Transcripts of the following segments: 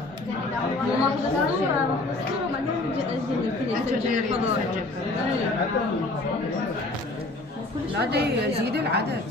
ماخذ الصورة وبعدين الجني الفضاء. لا ده يزيد العدد.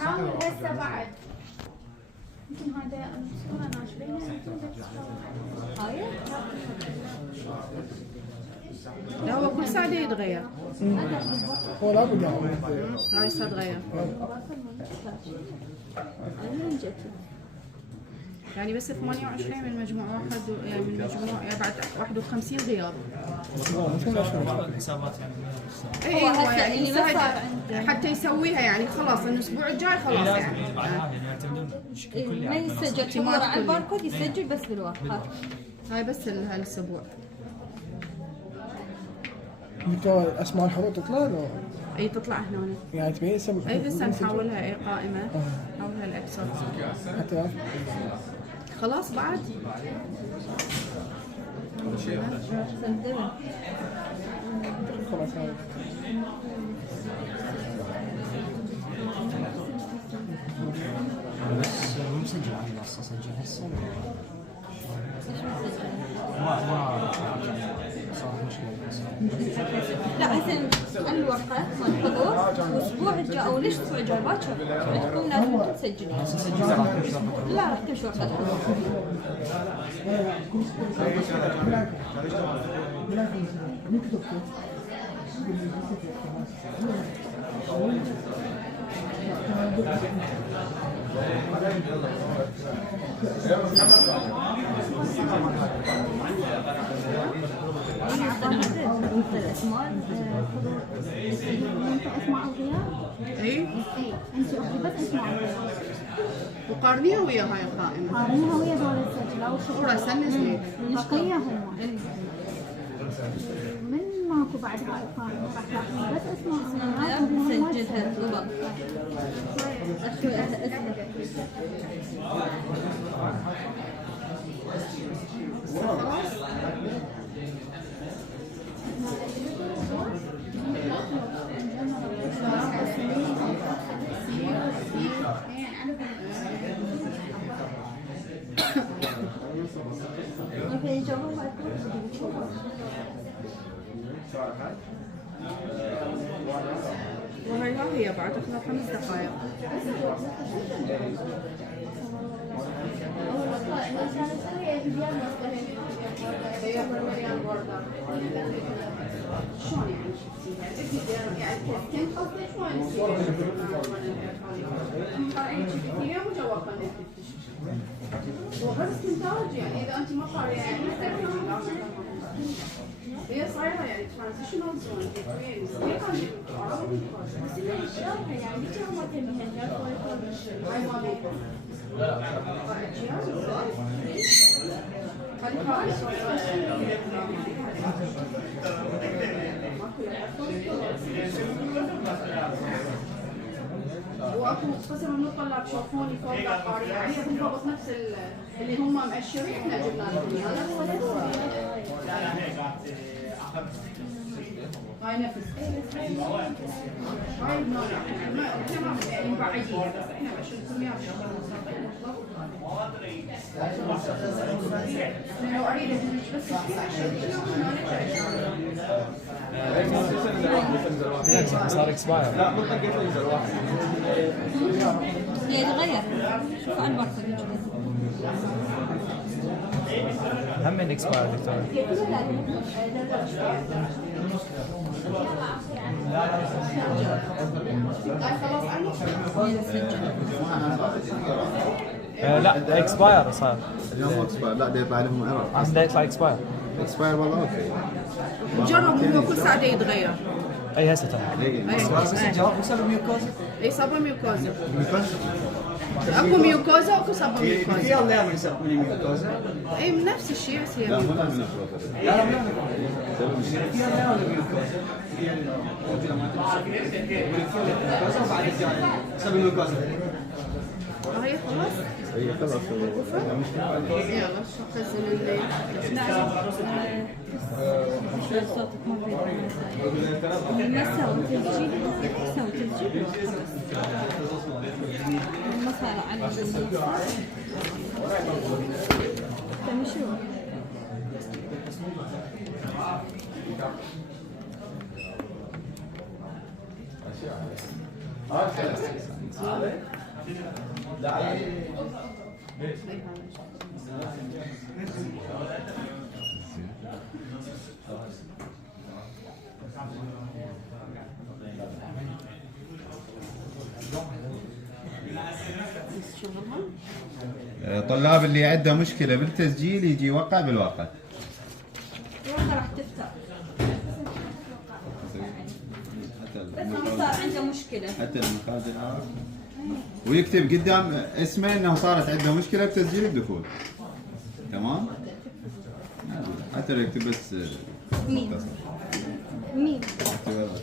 حاول هسه بعد. يمكن هذا الصورة ناشرينها هاي؟ لا هو كل ساعة يتغير. هو لا بد هاي تتغير. يعني بس 28 من مجموع واحد يعني من مجموع يعني بعد 51 غياب. حسابات يعني اي هو يعني يساعد حتى يسويها يعني خلاص الاسبوع الجاي خلاص يعني. ما يسجل تمر على الباركود يسجل بس بالورقة. هاي بس هالاسبوع. متى اسماء الحروف تطلع له؟ اي تطلع هنا يعني تبين اسم اي بس نحولها اي قائمة نحولها الاكسل حتى يعرف خلاص بعد خلاص هذا بس مو مسجل على النص اسجل هسه ما صار مشكلة. لا هسه الورقة مال الحضور الأسبوع الجاي أو ليش الأسبوع الجاي باكر عندكم لازم تسجلي. لا راح تمشي ورقة الحضور. اسمع الغياب؟ اي اي انت اخذي بس اسمع الغياب. وقارنيها ويا هاي القائمة. قارنيها ويا دول السجل صورة سنة بقية هم. من ماكو بعد هاي القائمة راح تاخذي بس اسمع الغياب نسجلها بالضبط. وهي هي بعد اخذها 5 دقائق. شلون يعني كنت قصدي شلون يصير وغير استنتاج يعني اذا انت ما قارئه يعني هي صايره يعني ترانزيشنال زون بس اللي الشرطة يعني ليش هم تبيها هاي ما واكو قسم من الطلاب شافوني فوق قارئه يعني بالضبط نفس اللي هم مأشرين احنا جبنا لهم هاي نفس هاي ما يعني بعيدين بس احنا مأشرين اياها بشكل مستقل لو اريد بس صار اكسباير. لا مو طقيت ينزل واحد. يتغير شوف على الباركود. هم من اكسباير دكتور. لا اكسباير صار. اليوم مو اكسباير، لا ده يطلع لهم ايرور. عنده يطلع اكسباير. اكسباير والله اوكي. جرب هو كل ساعة يتغير. اي هسه ترى. جواب حساب الميوكوزا. اي صابة ميوكوزا. اكو ميوكوزا واكو صابة ميوكوزا. في الله من يسمونه ميوكوزا. اي من نفس الشيء بس هي لا مو ميوكوزا. من البروفيسور. لا في الله ولا ميوكوزا. موجوده ما ميوكوزا وبعد حساب الميوكوزا. هي خلاص؟ هي خلاص يلا شو خزن الليل. صوتك ما في مسا وتسجيل مسا وتسجيل خلاص ما صار عندي فهمي شو؟ طلاب اللي عنده مشكلة بالتسجيل يجي يوقع بالورقة. الورقة راح تفتح. بس ما صار عنده مشكلة. حتى المخارج العرب ويكتب قدام اسمه انه صارت عنده مشكلة بتسجيل الدخول. تمام؟ حتى لو يكتب بس مين؟ مين؟ اختبارات.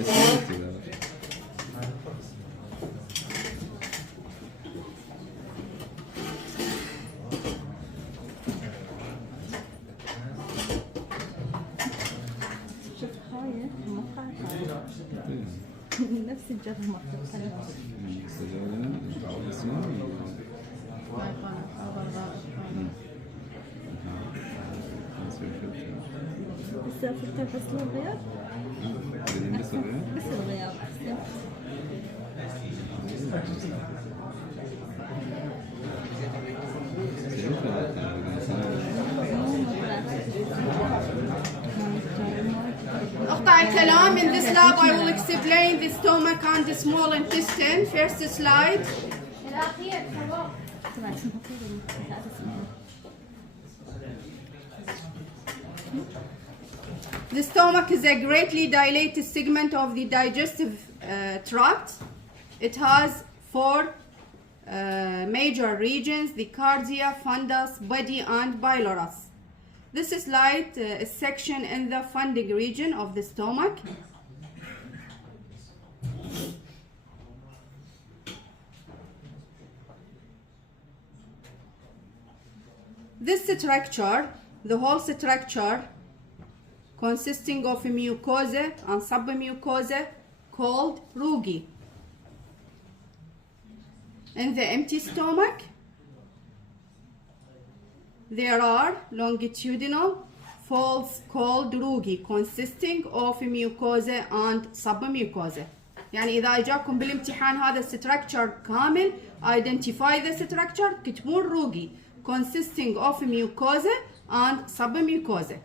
اسمه اختبارات. نفس الجرح مختبر. بس فلتر بس للغياب؟ بس الغياب أحسن. اقطع الكلام. In this lab I will explain the stomach and the small intestine. First slide. The stomach is a greatly dilated segment of the digestive tract. It has four major regions: the cardia, fundus, body, and pylorus. This slide is section in the funding region of the stomach. This structure, the whole structure, consisting of mucosa and submucosa called rugae. In the empty stomach, there are longitudinal folds called rugae consisting of mucosa and submucosa. يعني إذا إجاكم بالامتحان هذا structure كامل, identify the structure, كتبون rugae consisting of mucosa and submucosa.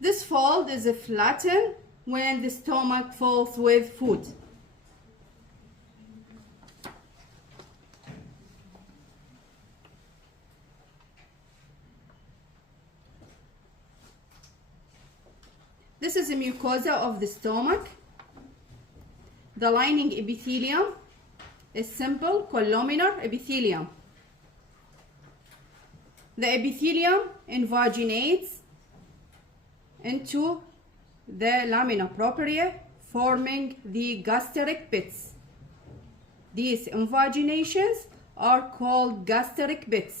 This fold is flattened when the stomach fills with food. This is a mucosa of the stomach. The lining epithelium is simple columnar epithelium. The epithelium invaginates into the lamina propria, forming the gastric pits. These invaginations are called gastric pits.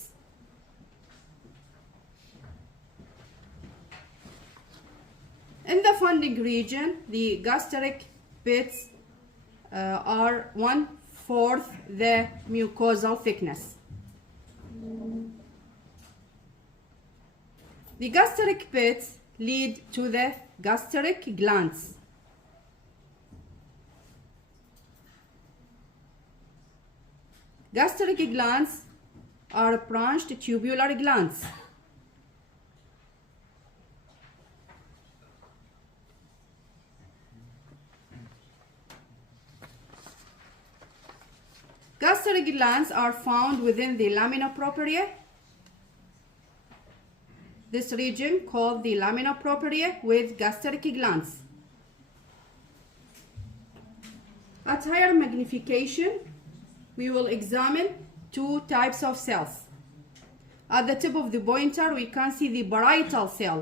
In the funding region, the gastric pits are 1/4 the mucosal thickness. The gastric pits lead to the gastric glands. Gastric glands are branched tubular glands. Gastric glands are found within the lamina propria. This region called the lamina propria with gastric glands. At higher magnification, we will examine two types of cells. At the tip of the pointer, we can see the parietal cell.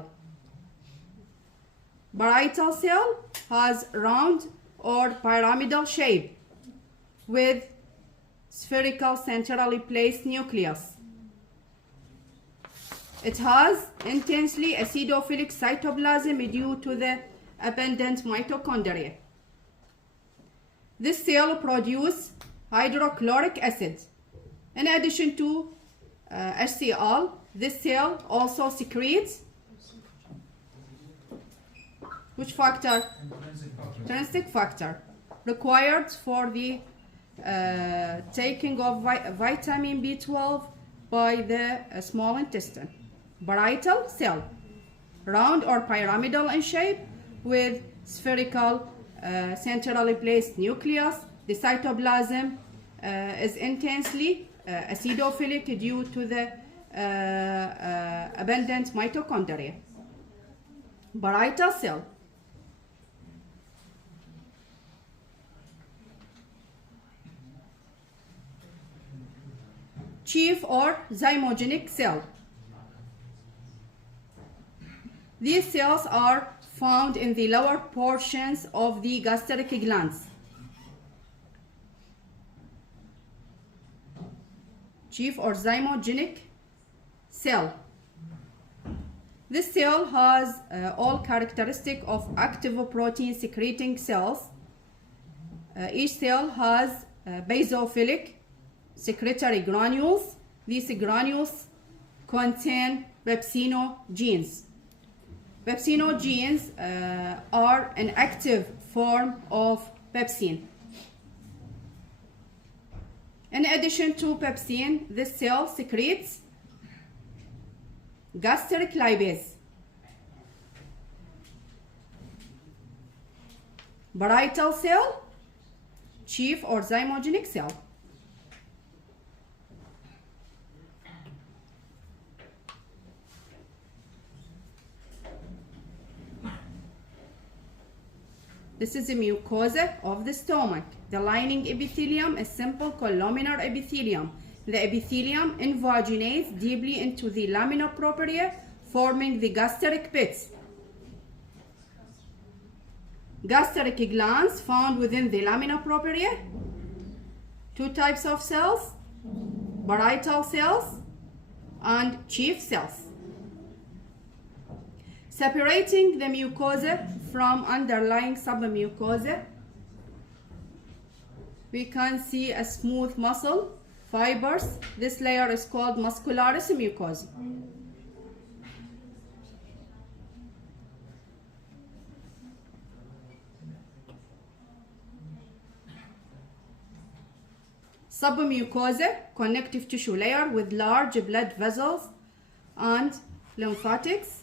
Parietal cell has round or pyramidal shape with spherical centrally placed nucleus. It has intensely acidophilic cytoplasm due to the abundant mitochondria. This cell produces hydrochloric acid in addition to HCl. This cell also secretes which factor? Intrinsic factor required for the taking of vitamin B12 by the small intestine. Parietal cell, round or pyramidal in shape with spherical centrally placed nucleus. The cytoplasm is intensely acidophilic due to the abundant mitochondria. Parietal cell. Chief or zymogenic cell. These cells are found in the lower portions of the gastric glands. Chief or zymogenic cell. This cell has all characteristics of active protein secreting cells. Each cell has basophilic secretory granules. These granules contain pepsinogenes. Pepsinogenes are an active form of pepsin. In addition to pepsin, this cell secretes gastric lipase. Parietal cell, chief or zymogenic cell. This is the mucosa of the stomach. The lining epithelium is simple columnar epithelium. The epithelium invaginates deeply into the lamina propria, forming the gastric pits. Gastric glands found within the lamina propria. Two types of cells, parietal cells and chief cells. Separating the mucosa from underlying submucosa, we can see a smooth muscle fibers. This layer is called muscularis mucosa. Submucosa, connective tissue layer with large blood vessels and lymphatics.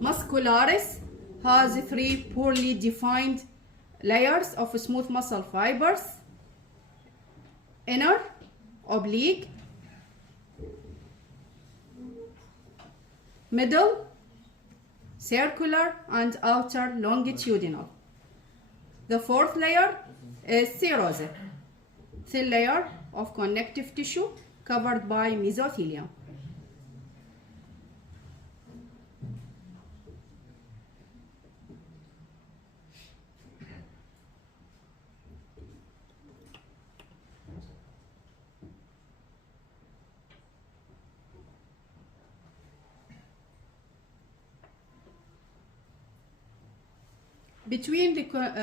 Muscularis has three poorly defined layers of smooth muscle fibers: inner, oblique, middle, circular, and outer longitudinal. The fourth layer is serosa, thin layer of connective tissue covered by mesothelium.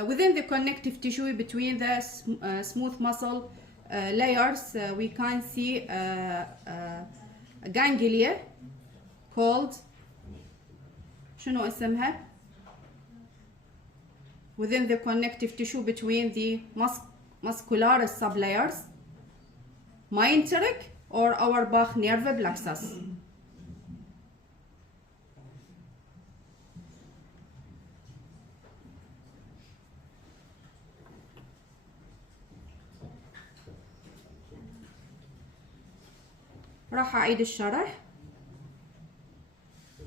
Within the connective tissue, between the smooth muscle layers, we can see ganglia called شنو اسمها? Within the connective tissue between the muscularis sublayers, myenteric or Auerbach nerve plexus. راح أعيد الشرح.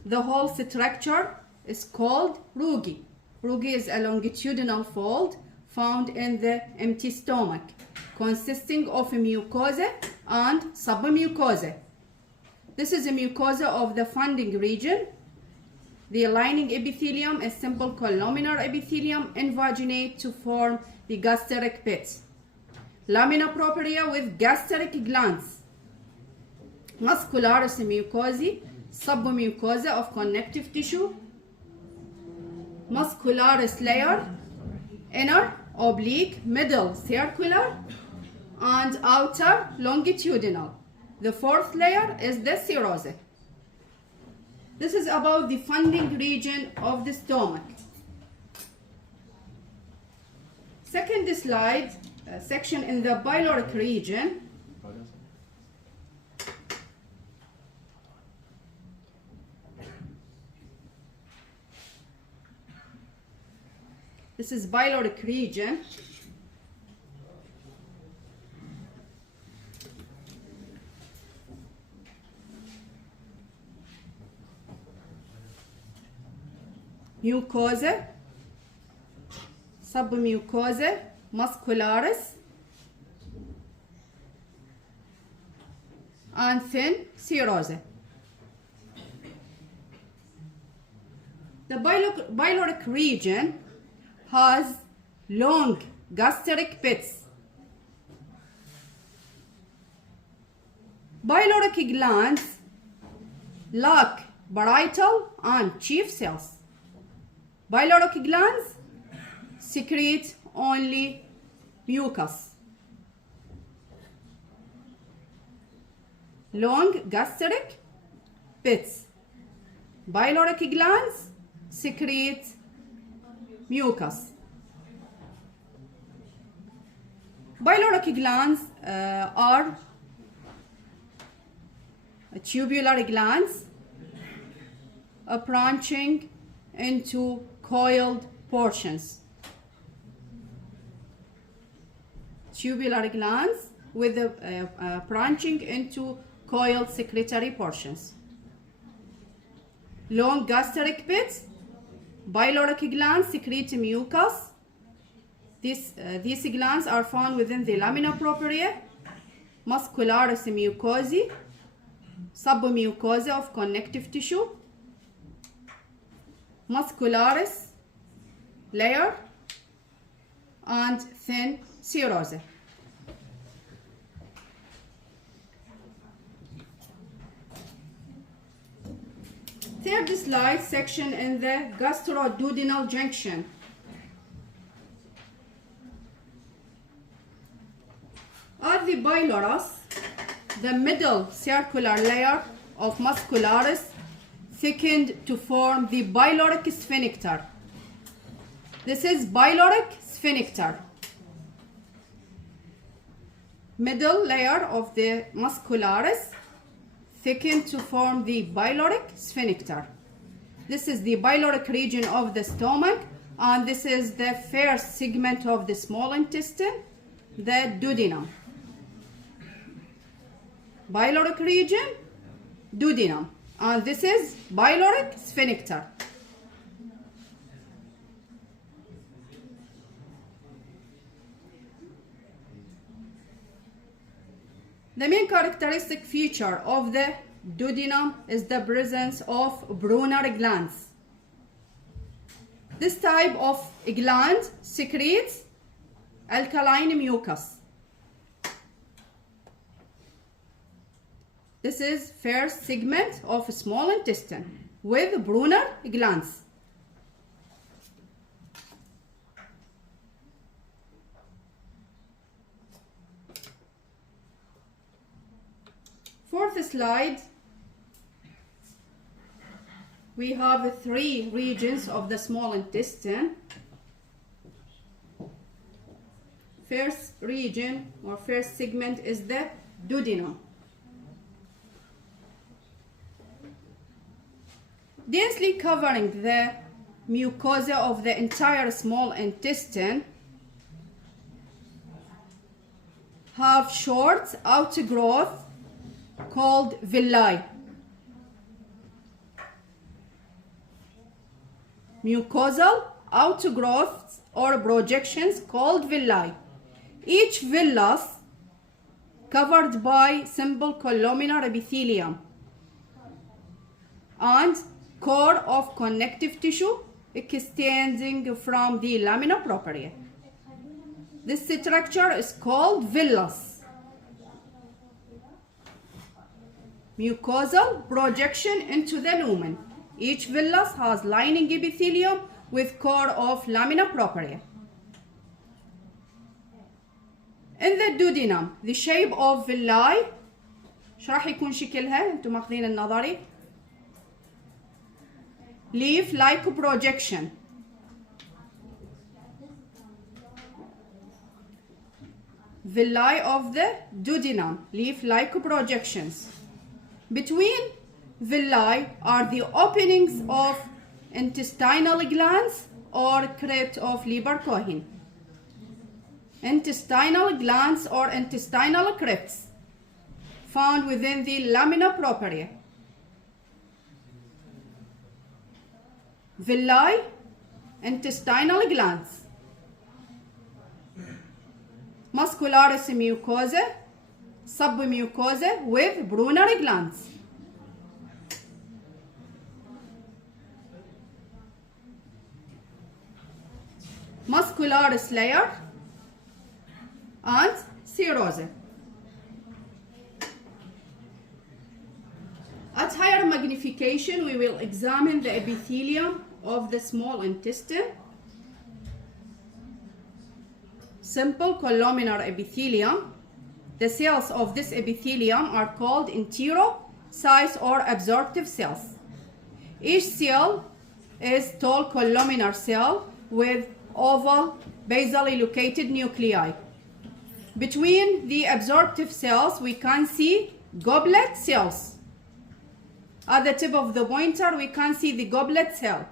The whole structure is called rugi. Rugi is a longitudinal fold found in the empty stomach, consisting of mucosa and submucosa. This is a mucosa of the funding region. The lining epithelium is simple columnar epithelium invaginate to form the gastric pits. Lamina propria with gastric glands. Muscularis mucosae, submucosa of connective tissue, muscularis layer, inner, oblique, middle, circular, and outer, longitudinal. The fourth layer is the serose. This is about the funding region of the stomach. Second slide, section in the pyloric region. This is pyloric region. Mucosa, submucosa, muscularis, and thin serose. The pyloric region has long gastric pits. Pyloric glands lack parietal and chief cells. Pyloric glands secrete only mucus. Long gastric pits. Pyloric glands secrete mucus. Pyloric glands are tubular glands branching into coiled portions. Tubular glands with branching into coiled secretory portions. Long gastric pits. Pyloric glands secrete mucus. These glands are found within the lamina propria, muscularis mucosae, submucosa of connective tissue, muscularis layer, and thin serose. Third slide, section in the gastroduodenal junction. At the pylorus, the middle circular layer of muscularis thickened to form the pyloric sphincter. This is pyloric sphincter. Middle layer of the muscularis thickened to form the pyloric sphincter. This is the pyloric region of the stomach, and this is the first segment of the small intestine, the duodenum. Pyloric region, duodenum, and this is pyloric sphincter. The main characteristic feature of the duodenum is the presence of Brunner glands. This type of gland secretes alkaline mucus. This is first segment of small intestine with Brunner glands. Fourth slide, we have three regions of the small intestine. First region or first segment is the duodenum. Densely covering the mucosa of the entire small intestine have short outgrowth called villi. Mucosal outgrowths or projections called villi. Each villus covered by simple columnar epithelium and core of connective tissue extending from the lamina propria. This structure is called villus. Mucosal projection into the lumen. Each villus has lining epithelium with core of lamina propria. In the duodenum, the shape of villi ايش راح يكون شكلها؟ انتم ماخذين النظري. Leaf like projection. Villi of the duodenum, leaf like projections. Between villi are the openings of intestinal glands or crypt of Lieberkühn. Intestinal glands or intestinal crypts found within the lamina propria. Villi, intestinal glands. Muscularis mucosa, submucosa with brunary glands. Muscularis layer and serosa. At higher magnification, we will examine the epithelium of the small intestine. Simple columnar epithelium. The cells of this epithelium are called enterocytes or absorptive cells. Each cell is tall columnar cell with oval basally located nuclei. Between the absorptive cells, we can see goblet cells. At the tip of the pointer, we can see the goblet cell.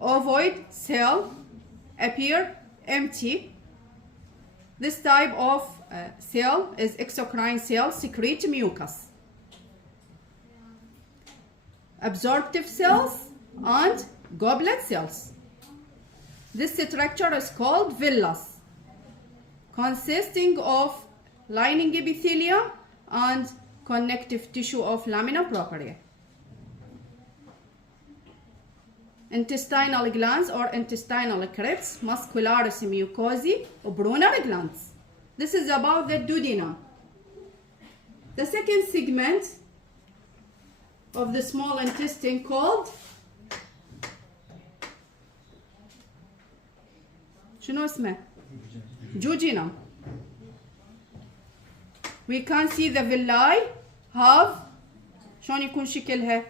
Ovoid cell appear empty. This type of cell is exocrine cell, secrete mucus. Absorptive cells and goblet cells. This structure is called villus, consisting of lining epithelium and connective tissue of lamina propria. Intestinal glands or intestinal crypts, muscularis mucosae, brunary glands. This is about the duodenum. The second segment of the small intestine called شنو اسمه؟ jejunum. We can see the villi have شلون يكون شكلها؟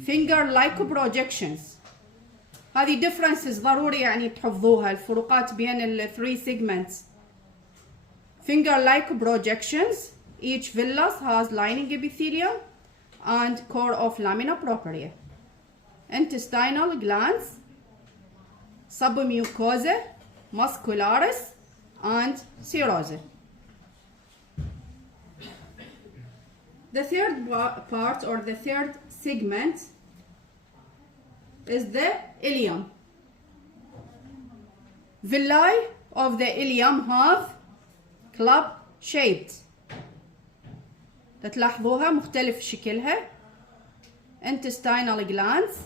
finger like projections. هذه differences ضروري يعني تحفظوها، الفروقات بين ال 3 segments. Finger like projections. Each villus has lining epithelium and core of lamina propria. Intestinal glands, submucosa, muscularis, and serosa. The third part or the third segment is the ileum. Villi of the ileum have club shaped. تلاحظوها مختلف شكلها. Intestinal glands,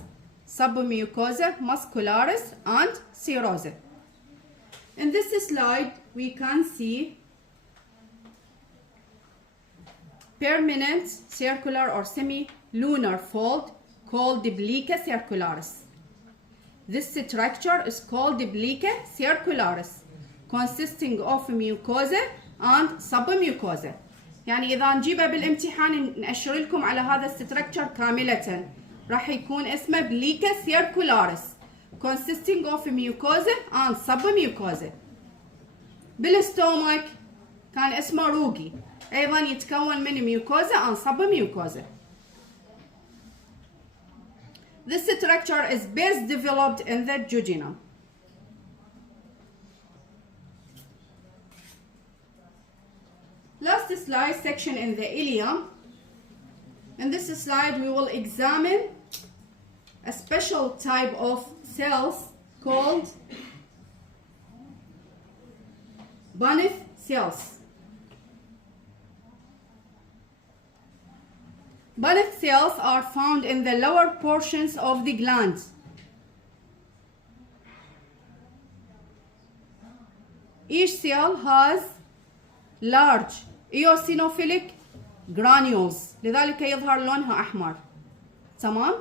submucosa, muscularis, and serosa. In this slide, we can see permanent circular or semi-lunar fold called the plica circularis. This structure is the plica circularis, consisting of mucosa and submucosa. يعني إذا نجيبه بالامتحان نأشر لكم على هذا الستركتشر كاملة راح يكون اسمه plica circularis, consisting of mucosa and submucosa. بالستومك كان اسمه روجي، أيضا يتكون من mucosa and submucosa. This structure is best developed in the jejunum. Last slide, section in the ileum. In this slide, we will examine a special type of cells called Banach cells. Banach cells are found in the lower portions of the glands. Each cell has large eosinophilic granules، لذلك يظهر لونها أحمر. تمام؟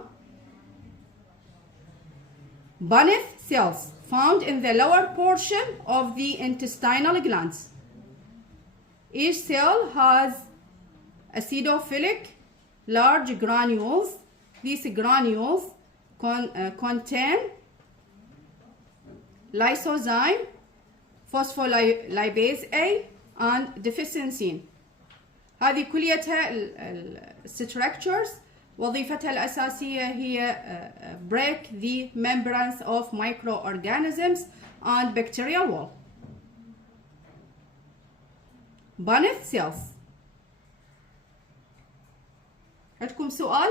Bunith cells found in the lower portion of the intestinal glands. Each cell has acidophilic large granules. These granules contain lysozyme, phospholipase A and deficiency. هذه كليتها structures وظيفتها الأساسية هي break the membranes of microorganisms and bacterial wall. Bunith cells. عندكم سؤال؟